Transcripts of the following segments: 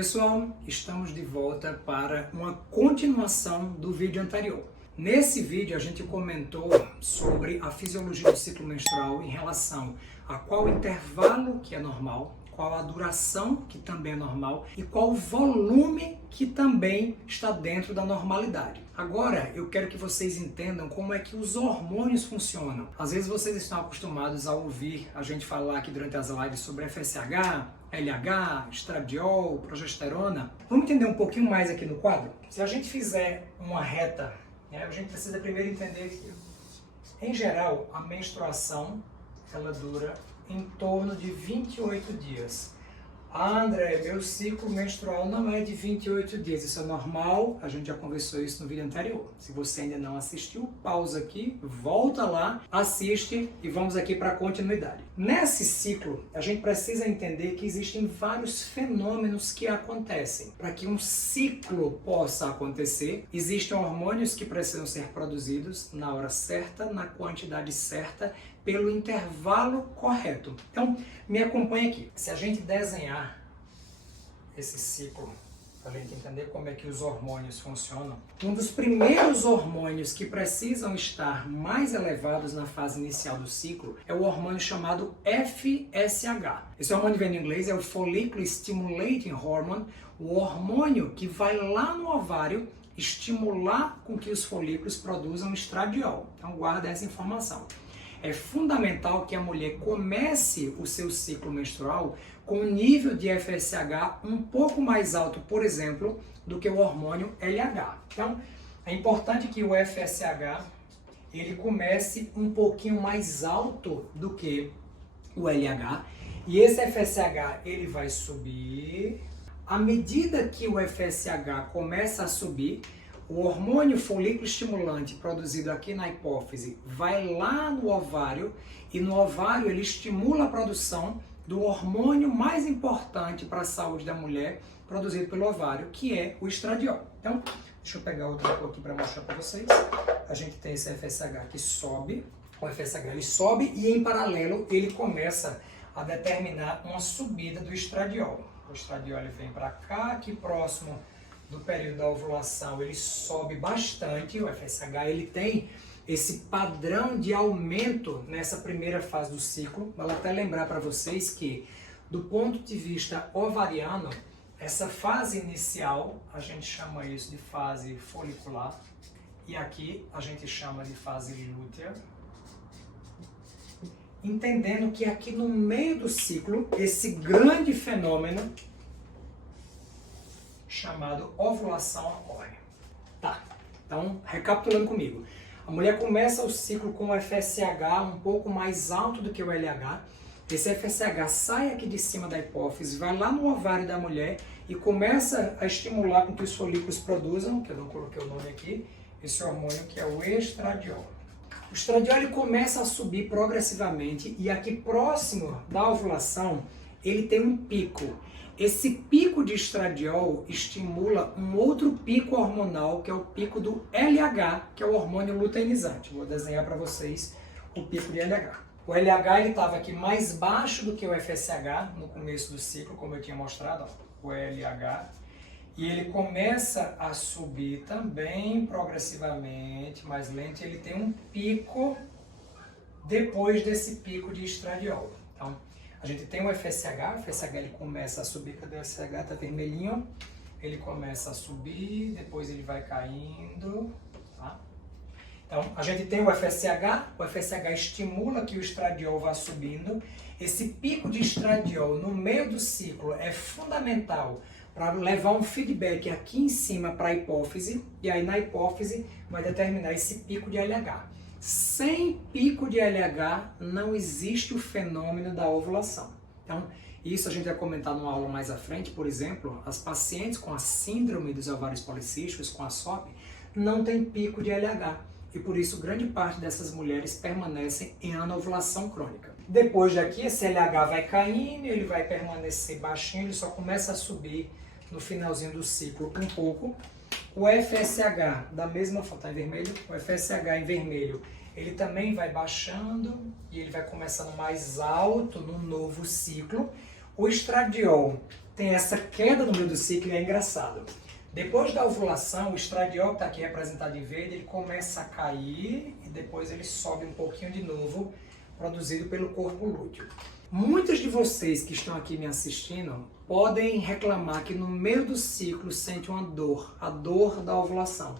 Pessoal, estamos de volta para uma continuação do vídeo anterior. Nesse vídeo a gente comentou sobre a fisiologia do ciclo menstrual em relação a qual intervalo que é normal, qual a duração que também é normal e qual o volume que também está dentro da normalidade. Agora eu quero que vocês entendam como é que os hormônios funcionam. Às vezes vocês estão acostumados a ouvir a gente falar aqui durante as lives sobre FSH, LH, estradiol, progesterona. Vamos entender um pouquinho mais aqui no quadro? Se a gente fizer uma reta, a gente precisa primeiro entender que, em geral, a menstruação ela dura em torno de 28 dias. Ah, André, meu ciclo menstrual não é de 28 dias, isso é normal, a gente já conversou isso no vídeo anterior. Se você ainda não assistiu, pausa aqui, volta lá, assiste e vamos aqui para a continuidade. Nesse ciclo, a gente precisa entender que existem vários fenômenos que acontecem. Para que um ciclo possa acontecer, existem hormônios que precisam ser produzidos na hora certa, na quantidade certa, pelo intervalo correto. Então, me acompanha aqui. Se a gente desenhar esse ciclo, para a gente entender como é que os hormônios funcionam, um dos primeiros hormônios que precisam estar mais elevados na fase inicial do ciclo é o hormônio chamado FSH. Esse hormônio vem em inglês, é o Follicle Stimulating Hormone, o hormônio que vai lá no ovário estimular com que os folículos produzam estradiol. Então, guarda essa informação. É fundamental que a mulher comece o seu ciclo menstrual com um nível de FSH um pouco mais alto, por exemplo, do que o hormônio LH. Então, é importante que o FSH ele comece um pouquinho mais alto do que o LH. E esse FSH ele vai subir. À medida que o FSH começa a subir, o hormônio folículo estimulante produzido aqui na hipófise vai lá no ovário e no ovário ele estimula a produção do hormônio mais importante para a saúde da mulher produzido pelo ovário, que é o estradiol. Então, deixa eu pegar outra cor aqui para mostrar para vocês. A gente tem esse FSH que sobe, o FSH ele sobe e em paralelo ele começa a determinar uma subida do estradiol. O estradiol ele vem para cá, aqui próximo do período da ovulação ele sobe bastante, o FSH ele tem esse padrão de aumento nessa primeira fase do ciclo. Vale até lembrar para vocês que, do ponto de vista ovariano, essa fase inicial, a gente chama isso de fase folicular, e aqui a gente chama de fase lútea. Entendendo que aqui no meio do ciclo, esse grande fenômeno chamado ovulação ocorre. Tá, então recapitulando comigo. A mulher começa o ciclo com o FSH um pouco mais alto do que o LH. Esse FSH sai aqui de cima da hipófise, vai lá no ovário da mulher e começa a estimular com que os folículos produzam, que eu não coloquei o nome aqui, esse hormônio que é o estradiol. O estradiol ele começa a subir progressivamente e aqui próximo da ovulação ele tem um pico. Esse pico de estradiol estimula um outro pico hormonal, que é o pico do LH, que é o hormônio luteinizante. Vou desenhar para vocês o pico de LH. O LH estava aqui mais baixo do que o FSH no começo do ciclo, como eu tinha mostrado, ó, o LH. E ele começa a subir também progressivamente, mais lento, e ele tem um pico depois desse pico de estradiol. Então, a gente tem o FSH ele começa a subir, cadê o FSH? Está vermelhinho. Ele começa a subir, depois ele vai caindo. Tá? Então, a gente tem o FSH estimula que o estradiol vá subindo. Esse pico de estradiol no meio do ciclo é fundamental para levar um feedback aqui em cima para a hipófise, e aí na hipófise vai determinar esse pico de LH. Sem pico de LH não existe o fenômeno da ovulação. Então, isso a gente vai comentar numa aula mais à frente. Por exemplo, as pacientes com a síndrome dos ovários policísticos, com a SOP, não tem pico de LH. E por isso, grande parte dessas mulheres permanecem em anovulação crônica. Depois daqui, esse LH vai caindo, ele vai permanecer baixinho, ele só começa a subir no finalzinho do ciclo um pouco. O FSH, da mesma forma, está em vermelho, o FSH em vermelho, ele também vai baixando e ele vai começando mais alto no novo ciclo. O estradiol tem essa queda no meio do ciclo e é engraçado. Depois da ovulação, o estradiol que está aqui representado em verde, ele começa a cair e depois ele sobe um pouquinho de novo, produzido pelo corpo lúteo. Muitos de vocês que estão aqui me assistindo podem reclamar que no meio do ciclo sente uma dor, a dor da ovulação.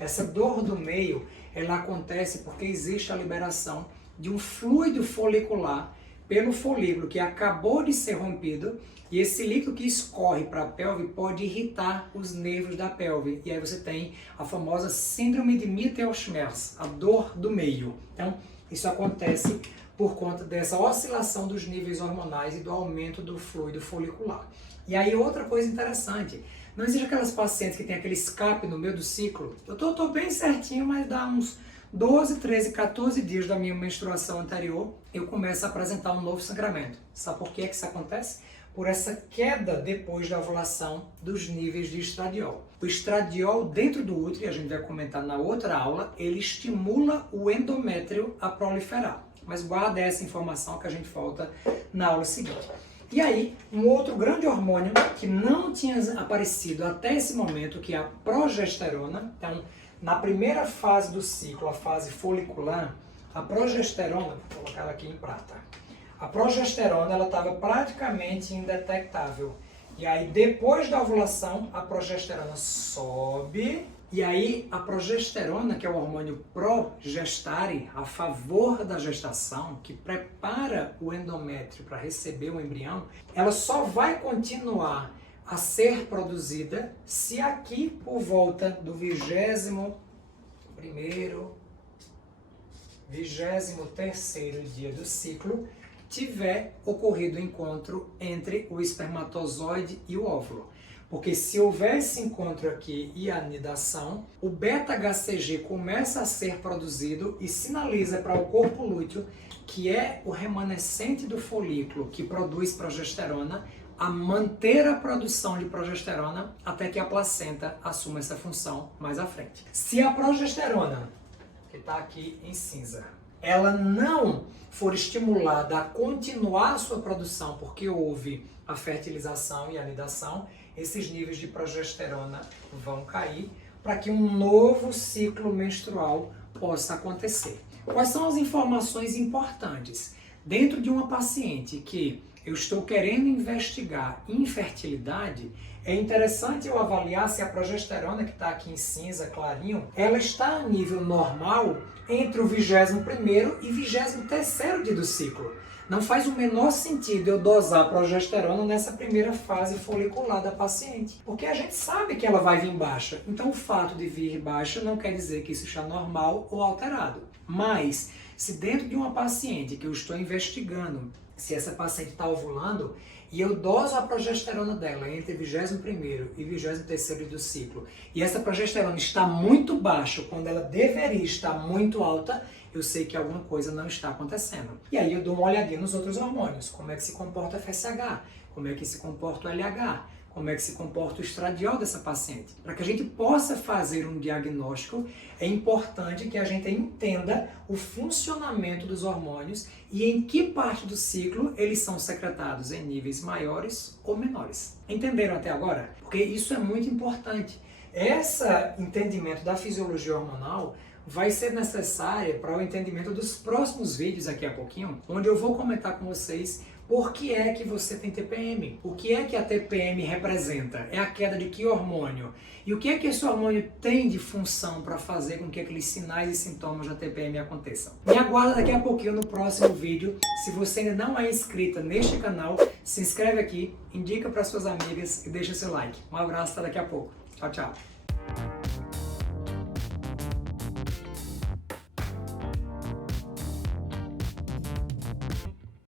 Essa dor do meio, ela acontece porque existe a liberação de um fluido folicular pelo folículo que acabou de ser rompido, e esse líquido que escorre para a pelve pode irritar os nervos da pelve. E aí você tem a famosa síndrome de Mittelschmerz, a dor do meio. Então, isso acontece por conta dessa oscilação dos níveis hormonais e do aumento do fluido folicular. E aí outra coisa interessante, não existe aquelas pacientes que tem aquele escape no meio do ciclo. Eu tô bem certinho, mas dá uns 12, 13, 14 dias da minha menstruação anterior, eu começo a apresentar um novo sangramento. Sabe por que isso acontece? Por essa queda depois da ovulação dos níveis de estradiol. O estradiol dentro do útero, a gente vai comentar na outra aula, ele estimula o endométrio a proliferar. Mas guarda essa informação que a gente volta na aula seguinte. E aí, um outro grande hormônio que não tinha aparecido até esse momento, que é a progesterona. Então, na primeira fase do ciclo, a fase folicular, a progesterona, vou colocar ela aqui em prata, a progesterona ela estava praticamente indetectável. E aí, depois da ovulação, a progesterona sobe. E aí, a progesterona, que é o hormônio progestare, a favor da gestação, que prepara o endométrio para receber o embrião, ela só vai continuar a ser produzida se aqui, por volta do 21º, 23º dia do ciclo, tiver ocorrido o encontro entre o espermatozoide e o óvulo. Porque se houver esse encontro aqui e a anidação, o beta-HCG começa a ser produzido e sinaliza para o corpo lúteo, que é o remanescente do folículo que produz progesterona, a manter a produção de progesterona até que a placenta assuma essa função mais à frente. Se a progesterona, que está aqui em cinza, ela não for estimulada a continuar a sua produção porque houve a fertilização e a anidação, esses níveis de progesterona vão cair para que um novo ciclo menstrual possa acontecer. Quais são as informações importantes? Dentro de uma paciente que eu estou querendo investigar infertilidade, é interessante eu avaliar se a progesterona, que está aqui em cinza, clarinho, ela está a nível normal entre o 21º e 23º dia do ciclo. Não faz o menor sentido eu dosar progesterona nessa primeira fase folicular da paciente, porque a gente sabe que ela vai vir baixa. Então o fato de vir baixa não quer dizer que isso está normal ou alterado. Mas, se dentro de uma paciente que eu estou investigando, se essa paciente está ovulando, e eu doso a progesterona dela entre 21º e 23º do ciclo, e essa progesterona está muito baixa quando ela deveria estar muito alta, eu sei que alguma coisa não está acontecendo. E aí eu dou uma olhadinha nos outros hormônios, como é que se comporta a FSH, como é que se comporta o LH, como é que se comporta o estradiol dessa paciente. Para que a gente possa fazer um diagnóstico, é importante que a gente entenda o funcionamento dos hormônios e em que parte do ciclo eles são secretados, em níveis maiores ou menores. Entenderam até agora? Porque isso é muito importante. Esse entendimento da fisiologia hormonal vai ser necessária para o entendimento dos próximos vídeos aqui a pouquinho, onde eu vou comentar com vocês por que é que você tem TPM? O que é que a TPM representa? É a queda de que hormônio? E o que é que esse hormônio tem de função para fazer com que aqueles sinais e sintomas da TPM aconteçam? Me aguarda daqui a pouquinho no próximo vídeo. Se você ainda não é inscrita neste canal, se inscreve aqui, indica para suas amigas e deixa seu like. Um abraço, até daqui a pouco. Tchau, tchau.